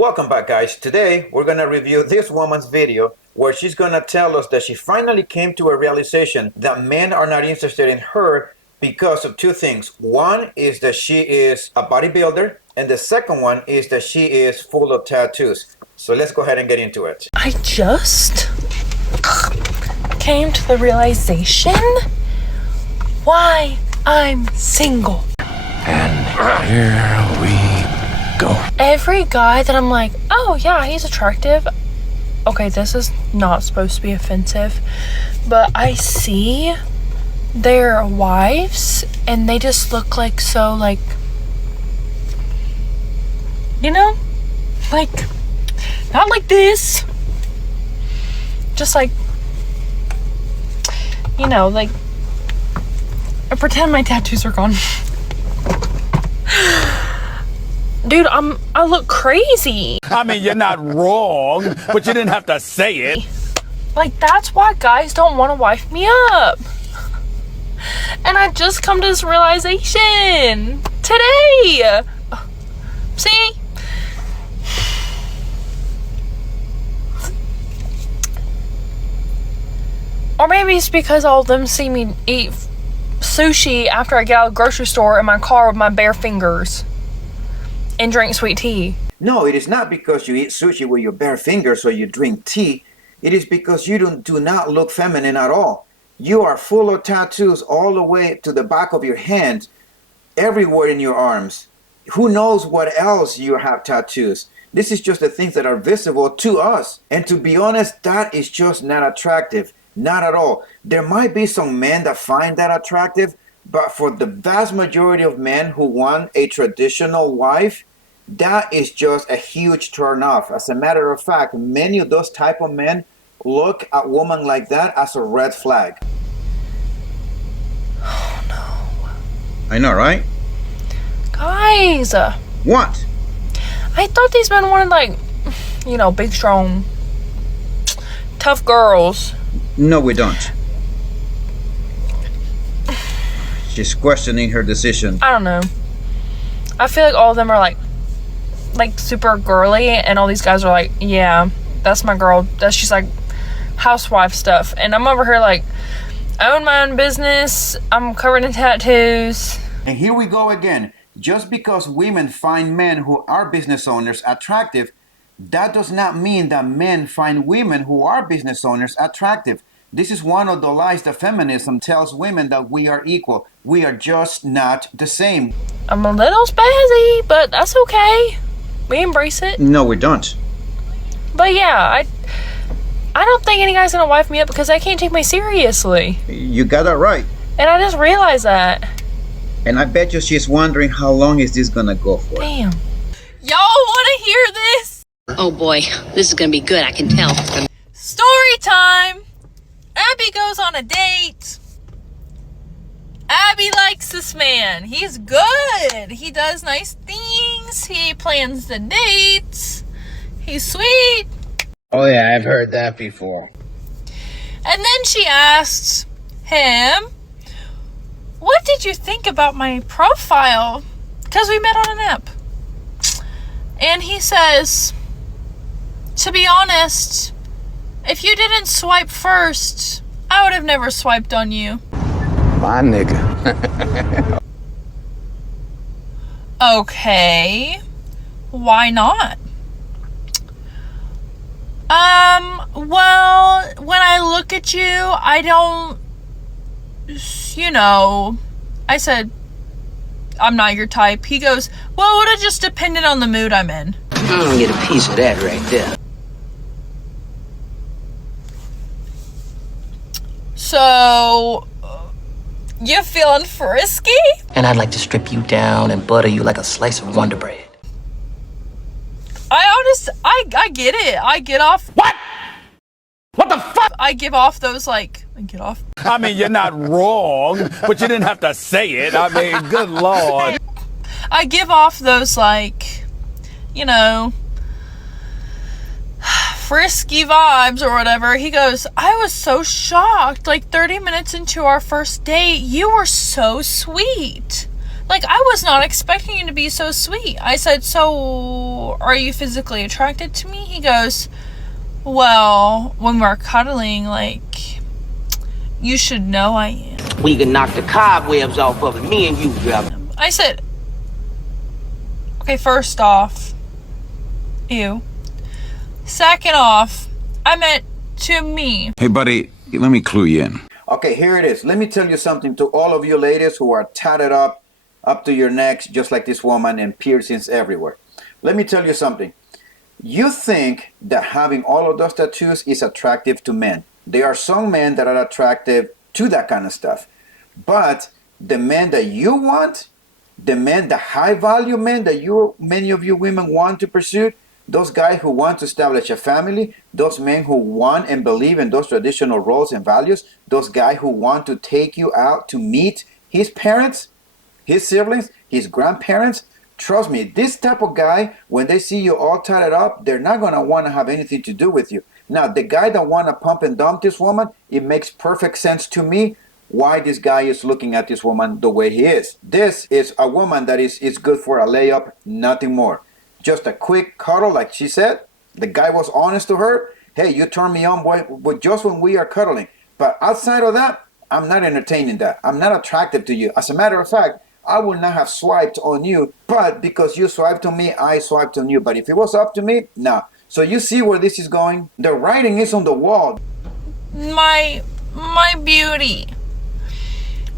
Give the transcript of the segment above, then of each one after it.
Welcome back, guys. Today we're gonna review this woman's video where she's gonna tell us that she finally came to a realization that men are not interested in her because of two things. One is that she is a bodybuilder, and the second one is that she is full of tattoos. So let's go ahead and get into it. I just came to the realization why I'm single. And here we go. Every guy that I'm like, oh yeah, he's attractive. Okay, this is not supposed to be offensive, but I see their wives and they just look like so like, you know, like not like this, just like, you know, like I pretend my tattoos are gone. Dude, I look crazy. I mean, you're not wrong, but you didn't have to say it. Like, that's why guys don't want to wife me up. And I just come to this realization today. See? Or maybe it's because all of them see me eat sushi after I get out of the grocery store in my car with my bare fingers and drink sweet tea. No, it is not because you eat sushi with your bare fingers or you drink tea. It is because you do not look feminine at all. You are full of tattoos all the way to the back of your hands, everywhere in your arms. Who knows what else you have tattoos? This is just the things that are visible to us. And to be honest, that is just not attractive. Not at all. There might be some men that find that attractive, but for the vast majority of men who want a traditional wife, that is just a huge turn off. As a matter of fact, many of those type of men look at women like that as a red flag. Oh no. I know, right? Guys. What? I thought these men wanted like, you know, big, strong, tough girls. No, we don't. She's questioning her decision. I don't know. I feel like all of them are like super girly, and all these guys are like, yeah, that's my girl. She's like housewife stuff, and I'm over here like, I own my own business. I'm covered in tattoos. And here we go again. Just because women find men who are business owners attractive, that does not mean that men find women who are business owners attractive. This is one of the lies that feminism tells women, that we are equal. We are just not the same. I'm a little spazzy, but that's okay. We embrace it. No, we don't. But yeah, I don't think any guy's gonna wife me up because I can't take me seriously. You got that right. And I just realized that. And I bet you she's wondering how long is this gonna go for. Damn. Y'all wanna hear this? Oh boy, this is gonna be good, I can tell. Story time! Abby goes on a date. Abby likes this man. He's good. He does nice things. He plans the dates. He's sweet. Oh yeah, I've heard that before. And then she asks him, what did you think about my profile? Because we met on an app. And he says, to be honest, if you didn't swipe first, I would have never swiped on you. My nigga. Okay. Why not? Well, when I look at you, I don't, you know, I said, I'm not your type. He goes, well, it would have just depended on the mood I'm in. I'm gonna get a piece of that right there. So, you feeling frisky? And I'd like to strip you down and butter you like a slice of Wonder Bread. I get it. I get off. What? What the fuck? I give off those like, I get off. I mean, you're not wrong, but you didn't have to say it. I mean, good Lord. I give off those like, you know, frisky vibes or whatever. He goes, I was so shocked. Like 30 minutes into our first date, you were so sweet. Like, I was not expecting you to be so sweet. I said, so are you physically attracted to me? He goes, well, when we're cuddling, like, you should know I am. We can knock the cobwebs off of it, me and you, brother. I said, okay, first off, ew. Second off, I meant to me. Hey, buddy, let me clue you in. Okay, here it is. Let me tell you something to all of you ladies who are tatted up to your necks, just like this woman, and piercings everywhere. Let me tell you something. You think that having all of those tattoos is attractive to men. There are some men that are attractive to that kind of stuff. But the men that you want, the men, the high value men that many of you women want to pursue, those guys who want to establish a family, those men who want and believe in those traditional roles and values, those guys who want to take you out to meet his parents, his siblings, his grandparents. Trust me, this type of guy, when they see you all tatted up, they're not going to want to have anything to do with you. Now, the guy that want to pump and dump this woman, it makes perfect sense to me why this guy is looking at this woman the way he is. This is a woman that is good for a layup, nothing more. Just a quick cuddle, like she said. The guy was honest to her. Hey, you turn me on, boy, but just when we are cuddling. But outside of that, I'm not entertaining that. I'm not attractive to you. As a matter of fact, I would not have swiped on you, but because you swiped on me, I swiped on you. But if it was up to me, nah. So you see where this is going? The writing is on the wall. My beauty.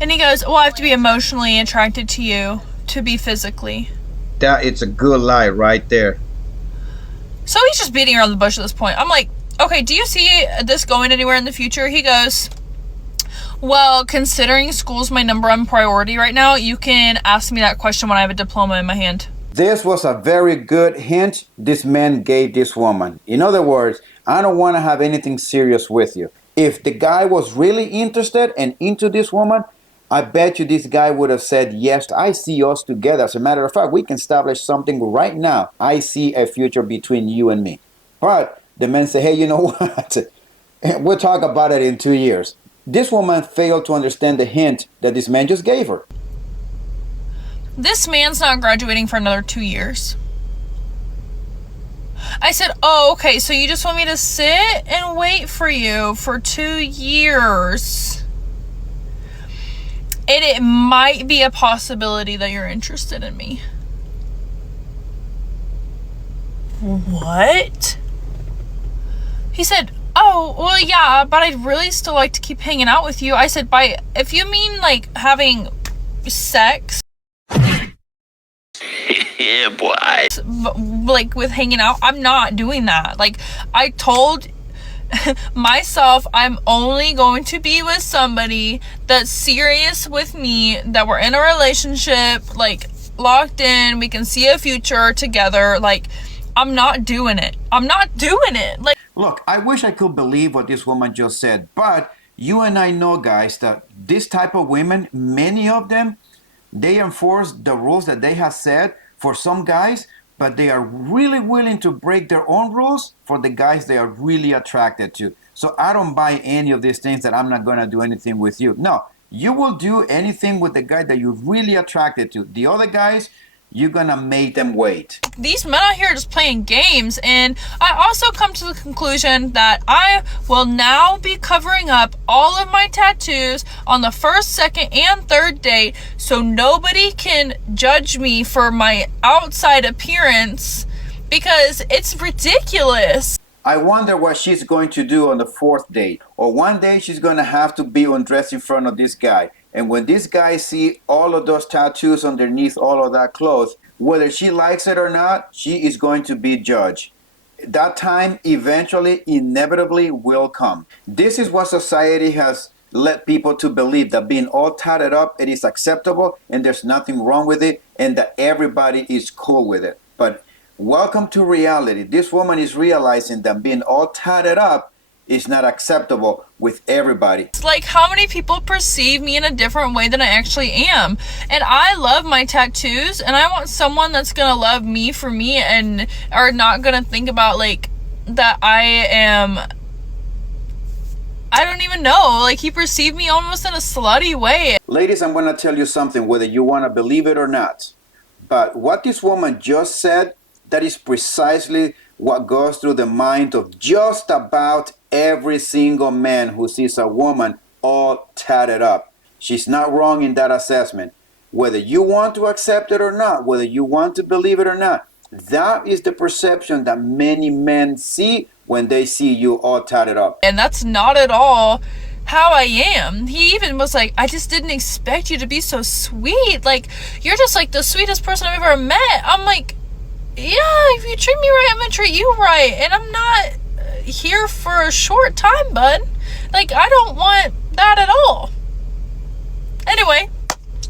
And he goes, well, I have to be emotionally attracted to you to be physically. That it's a good lie right there. So he's just beating around the bush at this point. I'm like, okay, do you see this going anywhere in the future? He goes, well, considering school's my number one priority right now, you can ask me that question when I have a diploma in my hand. This was a very good hint this man gave this woman. In other words, I don't want to have anything serious with you. If the guy was really interested and into this woman, I bet you this guy would have said, yes, I see us together. As a matter of fact, we can establish something right now. I see a future between you and me. But the man said, hey, you know what? We'll talk about it in 2 years. This woman failed to understand the hint that this man just gave her. This man's not graduating for another 2 years. I said, oh, okay, so you just want me to sit and wait for you for 2 years. And it might be a possibility that you're interested in me. What? He said, oh, well, yeah, but I'd really still like to keep hanging out with you. I said, if you mean like having sex. Yeah, boy. Like with hanging out, I'm not doing that. Like, I told myself I'm only going to be with somebody that's serious with me, that we're in a relationship, like locked in, we can see a future together. Like, I'm not doing it. Like, look, I wish I could believe what this woman just said, but you and I know, guys, that this type of women, many of them, they enforce the rules that they have set for some guys, but they are really willing to break their own rules for the guys they are really attracted to. So I don't buy any of these things that I'm not going to do anything with you. No, you will do anything with the guy that you're really attracted to. The other guys, you're going to make them wait. these men out here are just playing games. And I also come to the conclusion that I will now be covering up all of my tattoos on the first, second, and third date, so nobody can judge me for my outside appearance, because it's ridiculous. I wonder what she's going to do on the fourth date. Or one day she's going to have to be undressed in front of this guy. And when this guy see all of those tattoos underneath all of that clothes, whether she likes it or not, she is going to be judged. That time eventually, inevitably will come. This is what society has led people to believe, that being all tatted up, it is acceptable and there's nothing wrong with it, and that everybody is cool with it. But welcome to reality. This woman is realizing that being all tatted up is not acceptable with everybody. It's like how many people perceive me in a different way than I actually am. And I love my tattoos, and I want someone that's gonna love me for me and are not gonna think about like that I am I don't even know. Like, he perceived me almost in a slutty way. Ladies, I'm going to tell you something, whether you want to believe it or not. But what this woman just said, that is precisely what goes through the mind of just about every single man who sees a woman all tatted up. She's not wrong in that assessment. Whether you want to accept it or not, whether you want to believe it or not, that is the perception that many men see when they see you all tatted up. And that's not at all how I am. He even was like, I just didn't expect you to be so sweet. Like, you're just like the sweetest person I've ever met. I'm like, yeah, if you treat me right, I'm gonna treat you right. And I'm not here for a short time, bud. Like, I don't want that at all. Anyway,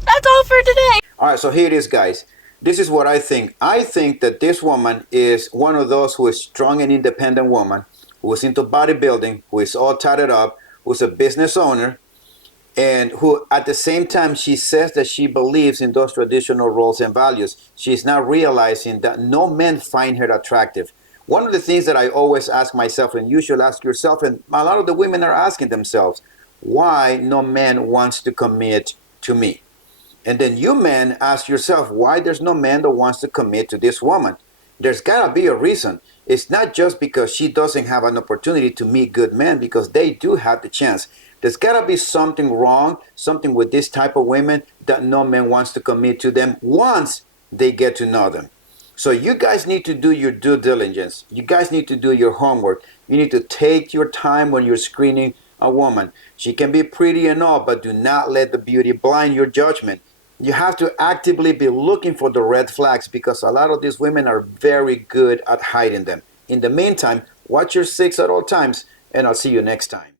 that's all for today. All right, so here it is, guys. This is what I think. I think that this woman is one of those who is strong and independent woman, who is into bodybuilding, who is all tatted up, who's a business owner, and who at the same time she says that she believes in those traditional roles and values. She's not realizing that no men find her attractive. One of the things that I always ask myself, and you should ask yourself, and a lot of the women are asking themselves, why no man wants to commit to me? And then you men ask yourself why there's no man that wants to commit to this woman. There's got to be a reason. It's not just because she doesn't have an opportunity to meet good men, because they do have the chance. There's got to be something wrong, something with this type of women that no man wants to commit to them once they get to know them. So you guys need to do your due diligence. You guys need to do your homework. You need to take your time when you're screening a woman. She can be pretty and all, but do not let the beauty blind your judgment. You have to actively be looking for the red flags, because a lot of these women are very good at hiding them. In the meantime, watch your six at all times, and I'll see you next time.